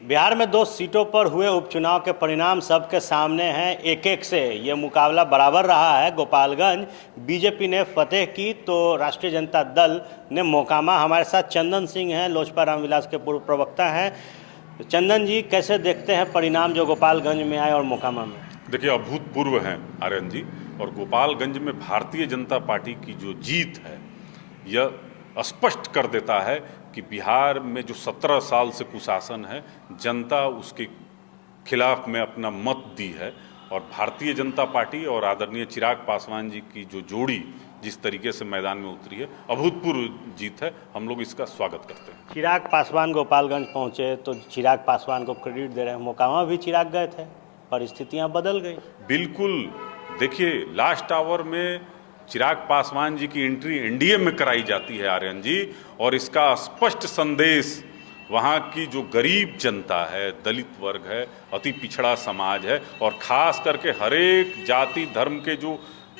बिहार में 2 सीटों पर हुए उपचुनाव के परिणाम सबके सामने हैं। एक एक से ये मुकाबला बराबर रहा है। गोपालगंज बीजेपी ने फतेह की तो राष्ट्रीय जनता दल ने मोकामा। हमारे साथ चंदन सिंह हैं, लोजपा रामविलास के पूर्व प्रवक्ता हैं। चंदन जी, कैसे देखते हैं परिणाम जो गोपालगंज में आए और मोकामा में? देखिए, अभूतपूर्व हैं आर्यन जी। और गोपालगंज में भारतीय जनता पार्टी की जो जीत है यह स्पष्ट कर देता है कि बिहार में जो 17 साल से कुशासन है, जनता उसके खिलाफ में अपना मत दी है। और भारतीय जनता पार्टी और आदरणीय चिराग पासवान जी की जो जोड़ी जिस तरीके से मैदान में उतरी है, अभूतपूर्व जीत है। हम लोग इसका स्वागत करते हैं। चिराग पासवान गोपालगंज पहुंचे तो चिराग पासवान को क्रेडिट दे रहे हैं। मोकामा भी चिराग गए थे, परिस्थितियां बदल गई। बिल्कुल। देखिए, लास्ट आवर में चिराग पासवान जी की एंट्री एनडीए में कराई जाती है आर्यन जी, और इसका स्पष्ट संदेश वहाँ की जो गरीब जनता है, दलित वर्ग है, अति पिछड़ा समाज है, और ख़ास करके हरेक जाति धर्म के जो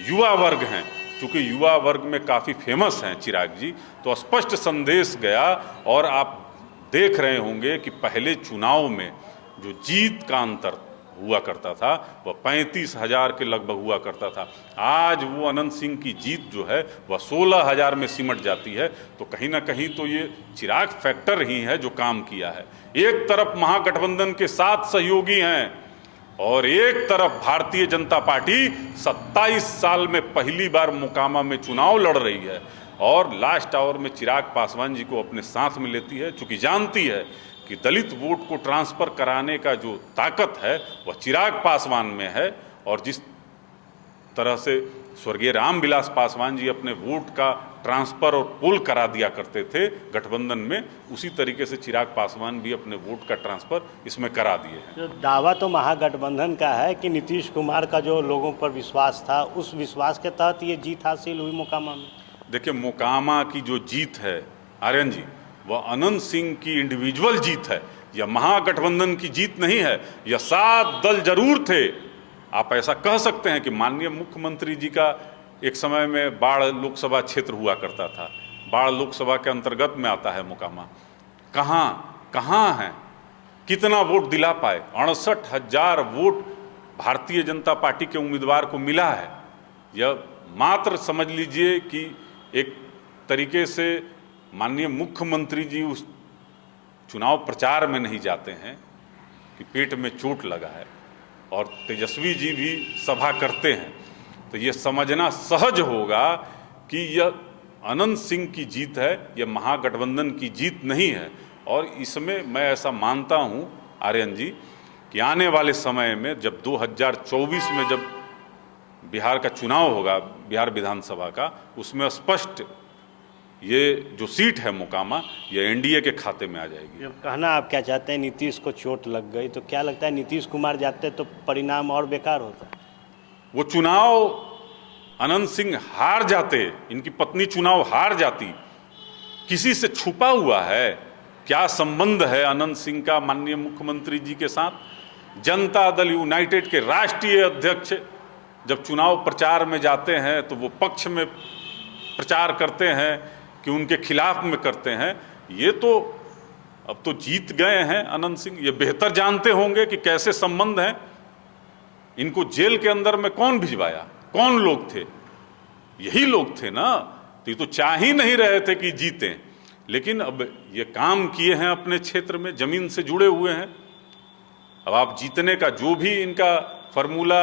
युवा वर्ग हैं, चूँकि युवा वर्ग में काफ़ी फेमस हैं चिराग जी, तो स्पष्ट संदेश गया। और आप देख रहे होंगे कि पहले चुनाव में जो जीत का अंतर हुआ करता था वह 35,000 के लगभग हुआ करता था। आज वो अनंत सिंह की जीत जो है वह 16,000 में सिमट जाती है। तो कहीं ना कहीं तो ये चिराग फैक्टर ही है जो काम किया है। एक तरफ महागठबंधन के 7 सहयोगी हैं और एक तरफ भारतीय जनता पार्टी 27 साल में पहली बार मोकामा में चुनाव लड़ रही है, और लास्ट आवर में चिराग पासवान जी को अपने साथ में लेती है, चूंकि जानती है कि दलित वोट को ट्रांसफर कराने का जो ताकत है वह चिराग पासवान में है। और जिस तरह से स्वर्गीय रामविलास पासवान जी अपने वोट का ट्रांसफर और पोल करा दिया करते थे गठबंधन में, उसी तरीके से चिराग पासवान भी अपने वोट का ट्रांसफर इसमें करा दिए हैं। जो दावा तो महागठबंधन का है कि नीतीश कुमार का जो लोगों पर विश्वास था, उस विश्वास के तहत ये जीत हासिल हुई मोकामा में। देखिए, मोकामा की जो जीत है आर्यन जी, वह अनंत सिंह की इंडिविजुअल जीत है। यह महागठबंधन की जीत नहीं है। यह 7 दल जरूर थे। आप ऐसा कह सकते हैं कि माननीय मुख्यमंत्री जी का एक समय में बाढ़ लोकसभा क्षेत्र हुआ करता था। बाढ़ लोकसभा के अंतर्गत में आता है मोकामा। कहाँ है, कितना वोट दिला पाए? 68,000 वोट भारतीय जनता पार्टी के उम्मीदवार को मिला है। यह मात्र समझ लीजिए कि एक तरीके से माननीय मुख्यमंत्री जी उस चुनाव प्रचार में नहीं जाते हैं कि पेट में चोट लगा है, और तेजस्वी जी भी सभा करते हैं, तो ये समझना सहज होगा कि यह अनंत सिंह की जीत है, यह महागठबंधन की जीत नहीं है। और इसमें मैं ऐसा मानता हूं आर्यन जी कि आने वाले समय में जब 2024 में जब बिहार का चुनाव होगा, बिहार विधानसभा का, उसमें स्पष्ट ये जो सीट है मोकामा, ये एनडीए के खाते में आ जाएगी। जब कहना आप क्या चाहते हैं, नीतीश को चोट लग गई, तो क्या लगता है नीतीश कुमार जाते तो परिणाम और बेकार होता? वो चुनाव अनंत सिंह हार जाते, इनकी पत्नी चुनाव हार जाती। किसी से छुपा हुआ है? क्या संबंध है अनंत सिंह का माननीय मुख्यमंत्री जी के साथ? जनता दल यूनाइटेड के राष्ट्रीय अध्यक्ष जब चुनाव प्रचार में जाते हैं तो वो पक्ष में प्रचार करते हैं कि उनके खिलाफ में करते हैं। ये तो अब तो जीत गए हैं अनंत सिंह, ये बेहतर जानते होंगे कि कैसे संबंध हैं। इनको जेल के अंदर में कौन भिजवाया? कौन लोग थे? यही लोग थे ना। तो ये तो चाह ही नहीं रहे थे कि जीतें, लेकिन अब ये काम किए हैं, अपने क्षेत्र में जमीन से जुड़े हुए हैं। अब आप जीतने का जो भी इनका फॉर्मूला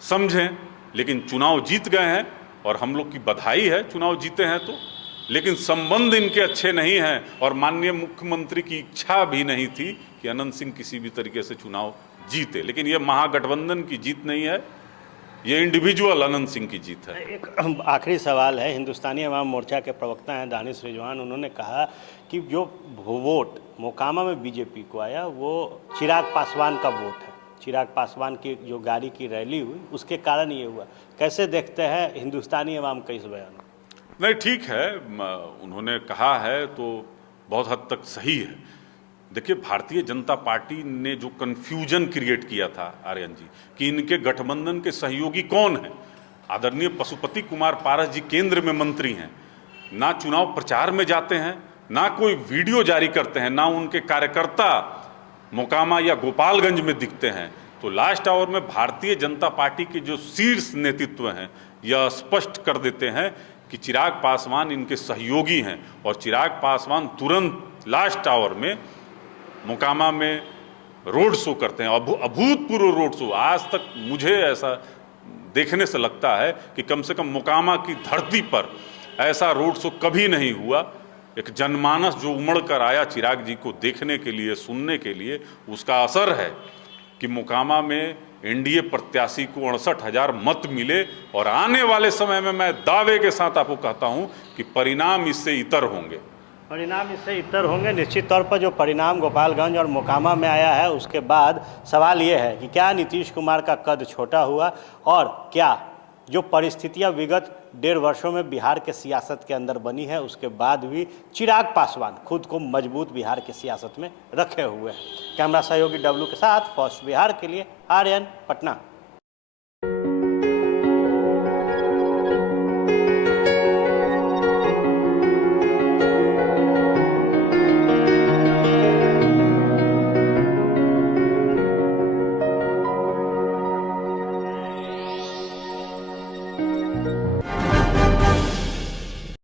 समझें, लेकिन चुनाव जीत गए हैं और हम लोग की बधाई है चुनाव जीते हैं तो। लेकिन संबंध इनके अच्छे नहीं हैं, और माननीय मुख्यमंत्री की इच्छा भी नहीं थी कि अनंत सिंह किसी भी तरीके से चुनाव जीते। लेकिन यह महागठबंधन की जीत नहीं है, ये इंडिविजुअल अनंत सिंह की जीत है। एक आखिरी सवाल है। हिंदुस्तानी अवाम मोर्चा के प्रवक्ता हैं दानिश रिजवान, उन्होंने कहा कि जो वोट मोकामा में बीजेपी को आया वो चिराग पासवान का वोट है। चिराग पासवान की जो गाड़ी की रैली हुई उसके कारण ये हुआ। कैसे देखते हैं हिंदुस्तानी अवाम का इस बयान? नहीं, ठीक है, उन्होंने कहा है तो बहुत हद तक सही है। देखिए, भारतीय जनता पार्टी ने जो कन्फ्यूजन क्रिएट किया था आर्यन जी कि इनके गठबंधन के सहयोगी कौन हैं। आदरणीय पशुपति कुमार पारस जी केंद्र में मंत्री हैं, ना चुनाव प्रचार में जाते हैं, ना कोई वीडियो जारी करते हैं, ना उनके कार्यकर्ता मोकामा या गोपालगंज में दिखते हैं, तो लास्ट आवर में भारतीय जनता पार्टी के जो शीर्ष नेतृत्व हैं यह स्पष्ट कर देते हैं कि चिराग पासवान इनके सहयोगी हैं और चिराग पासवान तुरंत लास्ट आवर में मोकामा में रोड शो करते हैं। अभूतपूर्व रोड शो, आज तक मुझे ऐसा देखने से लगता है कि कम से कम मोकामा की धरती पर ऐसा रोड शो कभी नहीं हुआ। एक जनमानस जो उमड़ कर आया चिराग जी को देखने के लिए, सुनने के लिए, उसका असर है कि मोकामा में एनडीए प्रत्याशी को 68,000 मत मिले और आने वाले समय में मैं दावे के साथ आपको कहता हूं कि परिणाम इससे इतर होंगे। परिणाम इससे इतर होंगे निश्चित तौर पर। जो परिणाम गोपालगंज और मोकामा में आया है उसके बाद सवाल ये है कि क्या नीतीश कुमार का कद छोटा हुआ और क्या जो परिस्थितियां विगत 1.5 वर्षों में बिहार के सियासत के अंदर बनी है उसके बाद भी चिराग पासवान खुद को मजबूत बिहार के सियासत में रखे हुए हैं। कैमरा सहयोगी डब्लू के साथ फर्स्ट बिहार के लिए आर्यन, पटना।